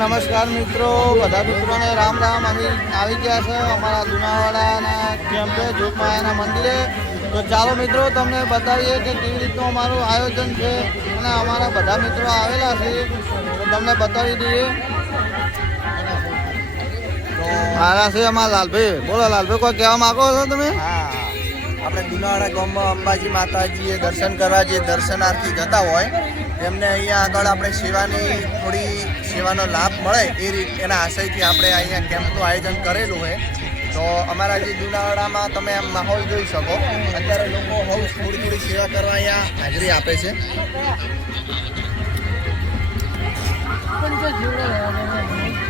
નમસ્કાર મિત્રો, બધા મિત્રોને રામ રામ. અમે આવી ગયા છે અમારા લુણાવાડાના કેમ્પે જોગમાયાના મંદિરે. તો ચાલો મિત્રો તમને બતાવીએ કે કેવી રીતનું અમારું આયોજન છે અને અમારા બધા મિત્રો આવેલા છે તો તમને બતાવી દઈએ. મારા છે અમારા લાલભાઈ. બોલો લાલભાઈ, કોઈ કહેવા માંગો છો તમે? હા, આપણે લુણાવાડા ગામમાં અંબાજી માતાજીએ દર્શન કરવા જે દર્શનાર્થી જતા હોય એમને અહીંયા આગળ આપણે સેવાનો લાભ મળે એ એના આશયથી આપણે અહીંયા કેમ્પનું આયોજન કરેલું છે. તો અમારા જે લુણાવાડામાં તમે આમ માહોલ જોઈ શકો, અત્યારે લોકો બહુ થોડી સેવા કરવા અહીંયા હાજરી આપે છે.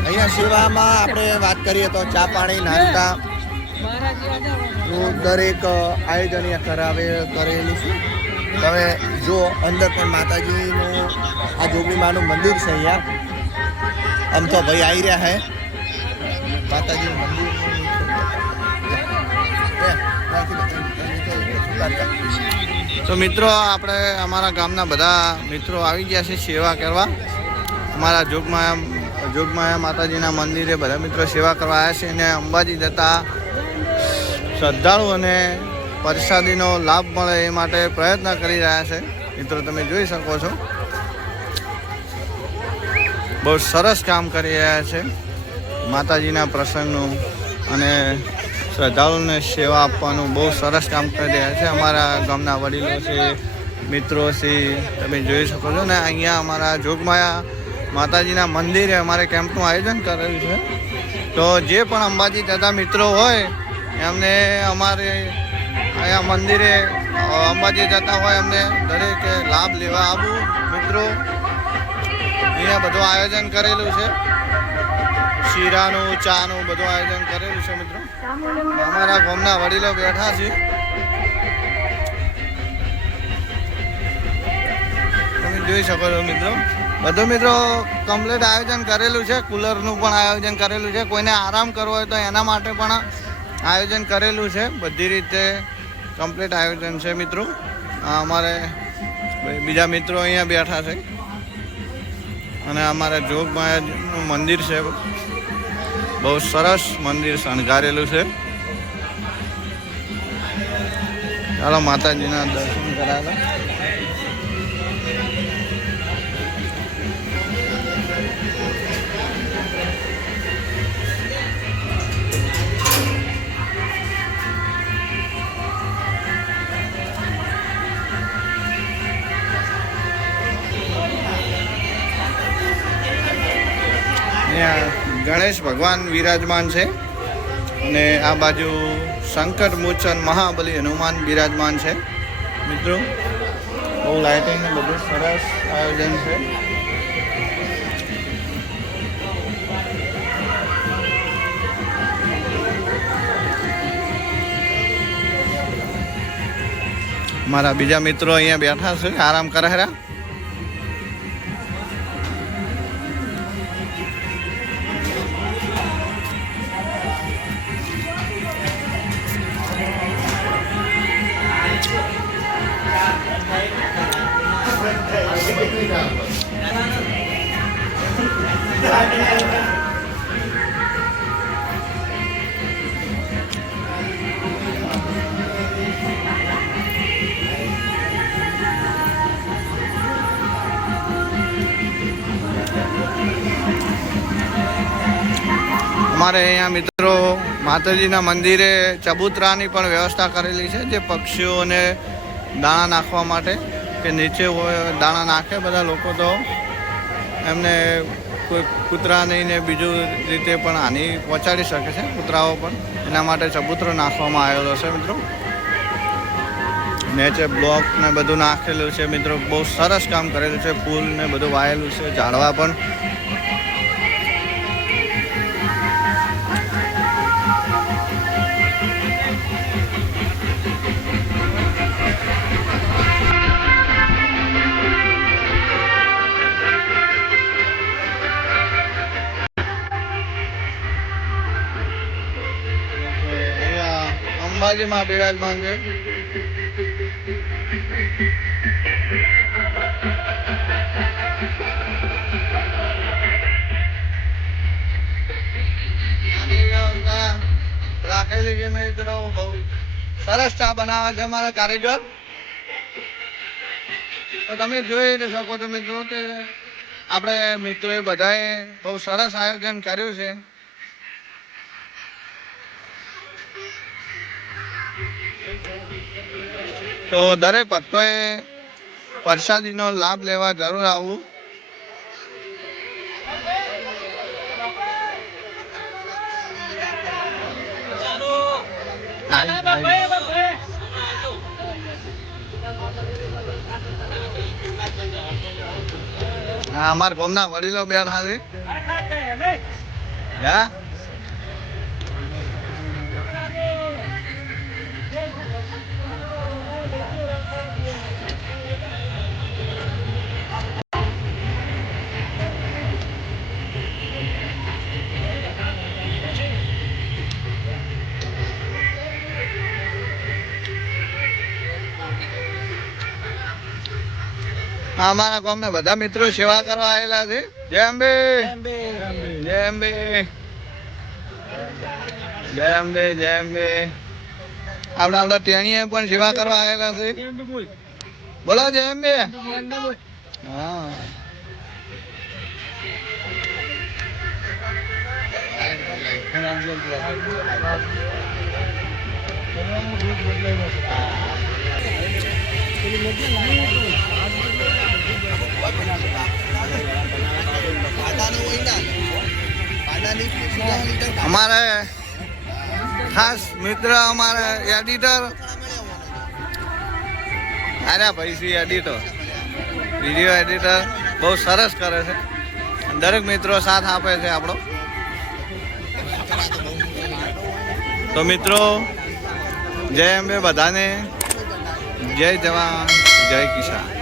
અહીંયા સેવામાં આપણે વાત કરીએ તો ચા પાણી નાસ્તા દરેક આયોજન અહીંયા કરેલું છે. તમે જો અંદર પણ માતાજીનું આ જોગણીમાનું મંદિર છે. અહીંયા આમ તો ભાઈ આવી રહ્યા હે માતાજીનું મંદિર. તો મિત્રો આપણે અમારા ગામના બધા મિત્રો આવી ગયા છે સેવા કરવા. અમારા જોગમાયા માતાજીના મંદિરે બધા મિત્રો સેવા કરવા આવ્યા છે અને અંબાજી જતા શ્રદ્ધાળુ અને પ્રસાદીનો લાભ મળે એ માટે પ્રયત્ન કરી રહ્યા છે. મિત્રો તમે જોઈ શકો છો, બહુ સરસ કામ કરી રહ્યા છે માતાજીના પ્રસંગનું અને શ્રદ્ધાળુને સેવા આપવાનું બહુ સરસ કામ કરી રહ્યા છે. અમારા ગામના વડીલો છે, મિત્રો છે, તમે જોઈ શકો છો ને. અહીંયા અમારા જોગમાયા માતાજીના મંદિરે અમારે કેમ્પનું આયોજન કરેલું છે. તો જે પણ અંબાજી જતા મિત્રો હોય એમને અમારે અહીંયા મંદિરે અંબાજી જતા હોય એમને દરેકે લાભ લેવા આવવું. મિત્રો અહીંયા બધું આયોજન કરેલું છે, શીરાનું, ચાનું બધું આયોજન કરેલું છે. મિત્રો અમારા ગામના વડીલો બેઠા છે, તમે જોઈ શકો છો. મિત્રો બધું મિત્રો કમ્પ્લીટ આયોજન કરેલું છે. કુલરનું પણ આયોજન કરેલું છે. કોઈને આરામ કરવો હોય તો એના માટે પણ આયોજન કરેલું છે. બધી રીતે કમ્પ્લીટ આયોજન છે. મિત્રો અમારે બીજા મિત્રો અહીંયા બેઠા છે અને અમારે જોગમાયાનું મંદિર છે, બહુ સરસ મંદિર શણગારેલું છે. ચાલો માતાજીના દર્શન કરાયેલા. ગણેશ ભગવાન વિરાજમાન છે અને આ બાજુ સંકટ મોચન મહાબલી હનુમાન બિરાજમાન છે. મિત્રો બહુ લાઇટિંગ ને બધું સરસ આયોજન છે. મારા બીજા મિત્રો અહીંયા બેઠા છે, આરામ કરે રહ્યા. અમારે અહીંયા મિત્રો માતાજીના મંદિરે ચબૂતરાની પણ વ્યવસ્થા કરેલી છે, જે પક્ષીઓને દાણા નાખવા માટે કે નીચે હોય દાણા નાખે બધા લોકો તો એમને કોઈ કૂતરાની ને બીજું રીતે પણ હાનિ પહોંચાડી શકે છે, કૂતરાઓ પણ. એના માટે ચબૂતરો નાખવામાં આવેલો છે. મિત્રો નીચે બ્લોક ને બધું નાખેલું છે. મિત્રો બહુ સરસ કામ કરેલું છે. ફૂલ ને બધું વાયેલું છે, ઝાડવા પણ. અંબાજીમાં બિરાજમાન છે. રાખેલી છે મિત્રો. બહુ સરસ ચા બનાવે છે અમારા કારીગર. તો તમે જોઈ શકો છો મિત્રો કે આપણે મિત્રોએ બધાએ બહુ સરસ આયોજન કર્યું છે. તો દરેક ભક્તોએ પ્રસાદીનો લાભ લેવા જરૂર આવવું. હા, અમારા ગામના વડીલો બેઠા છે. હા, અમારા ગામના બધા મિત્રો સેવા કરવા આવેલા છે. જય અંબે, જય અંબે, જય અંબે, જય અંબે. આપણા ટેણીએ પણ સેવા કરવા આવેલા છે. બોલો જય અંબે. હા, અમારે ખાસ મિત્ર અમારે એડિટર આર્યા ભાઈ છે. એડિટર, વિડીયો એડિટર બહુ સરસ કરે છે. દરેક મિત્રો સાથ આપે છે આપણો. તો મિત્રો જય અંબે બધાને. જય જવાન, જય કિસાન.